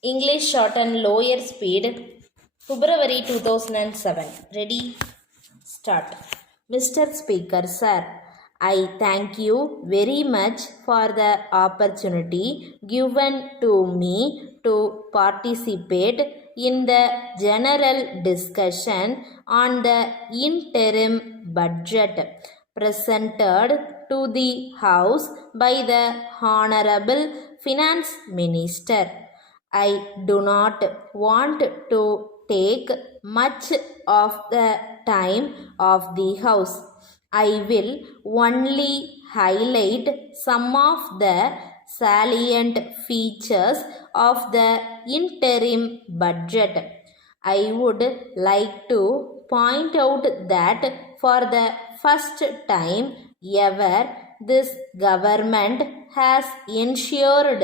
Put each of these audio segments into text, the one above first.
English shorthand lower speed, February 2007. Ready? Start. Mr. Speaker, sir, I thank you very much for the opportunity given to me to participate in the general discussion on the interim budget presented to the House by the Honorable Finance Minister. I do not want to take much of the time of the house. I will only highlight some of the salient features of the interim budget. I would like to point out that for the first time ever, this government has ensured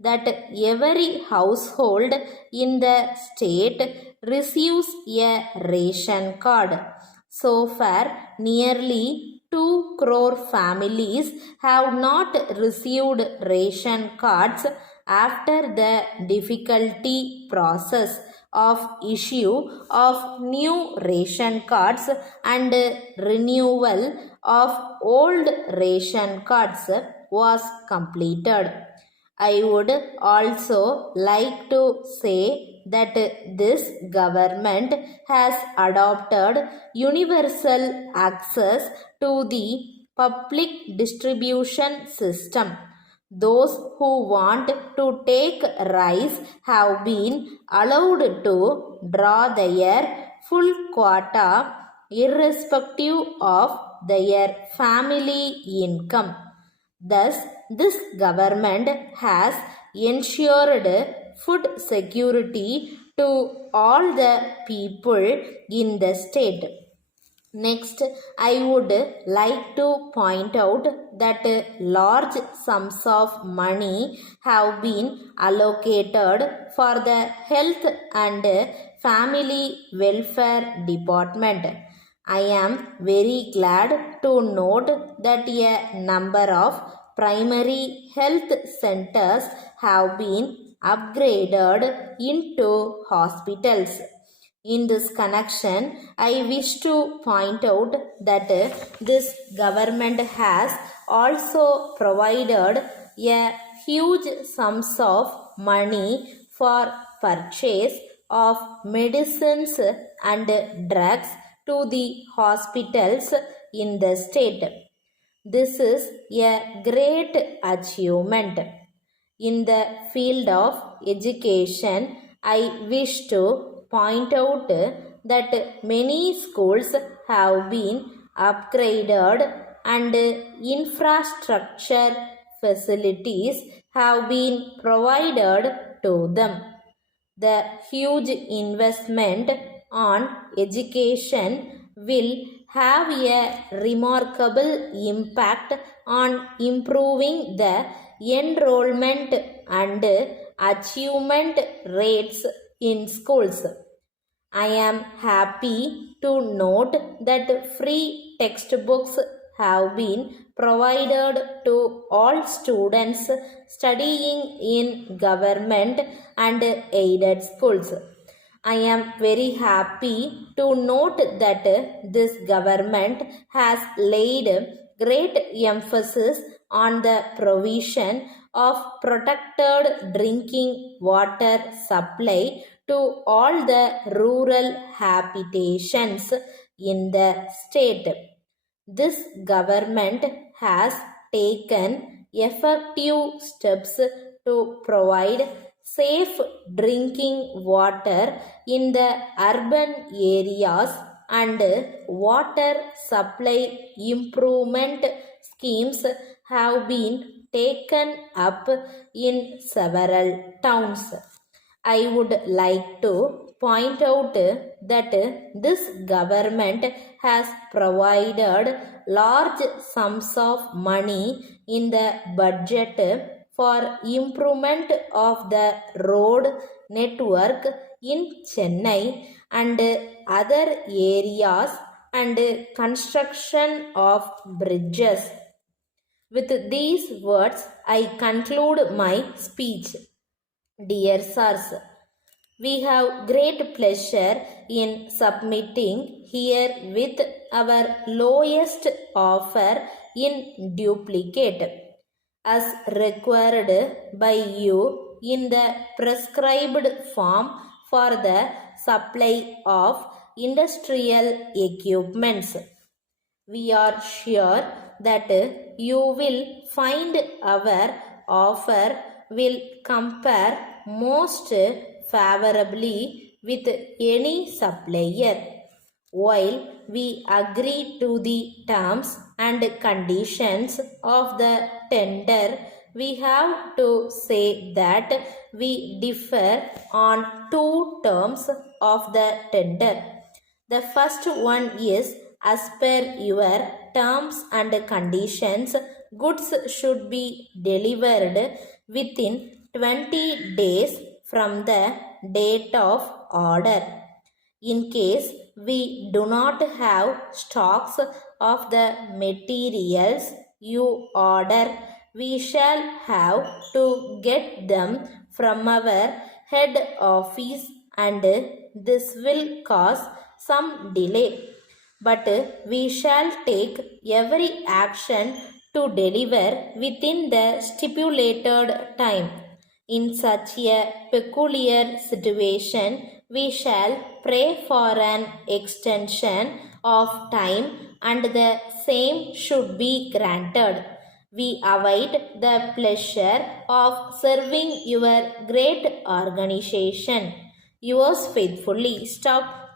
that every household in the state receives a ration card. So far, nearly 2 crore families have not received ration cards after the difficulty process of issue of new ration cards and renewal of old ration cards was completed. I would also like to say that this government has adopted universal access to the public distribution system. Those who want to take rice have been allowed to draw their full quota irrespective of their family income. Thus, this government has ensured food security to all the people in the state. Next, I would like to point out that large sums of money have been allocated for the health and family welfare department. I am very glad to note that a number of primary health centers have been upgraded into hospitals. In this connection, I wish to point out that this government has also provided a huge sums of money for purchase of medicines and drugs to the hospitals in the state. This is a great achievement. In the field of education, I wish to point out that many schools have been upgraded and infrastructure facilities have been provided to them. The huge investment on education will have a remarkable impact on improving the enrollment and achievement rates in schools. I am happy to note that free textbooks have been provided to all students studying in government and aided schools. I am very happy to note that this government has laid great emphasis on the provision of protected drinking water supply to all the rural habitations in the state. This government has taken effective steps to provide safe drinking water in the urban areas and water supply improvement schemes have been taken up in several towns. I would like to point out that this government has provided large sums of money in the budget for improvement of the road network in Chennai and other areas and construction of bridges. With these words, I conclude my speech. Dear sirs, we have great pleasure in submitting here with our lowest offer in duplicate as required by you in the prescribed form for the supply of industrial equipments. We are sure that you will find our offer will compare most favorably with any supplier. While we agree to the terms and conditions of the tender, we have to say that we differ on two terms of the tender. The first one is, as per your terms and conditions, goods should be delivered within 20 days from the date of order. In case we do not have stocks of the materials you order, we shall have to get them from our head office, and this will cause some delay. But we shall take every action to deliver within the stipulated time. In such a peculiar situation, we shall pray for an extension of time, and the same should be granted. We await the pleasure of serving your great organization. Yours faithfully. Stop.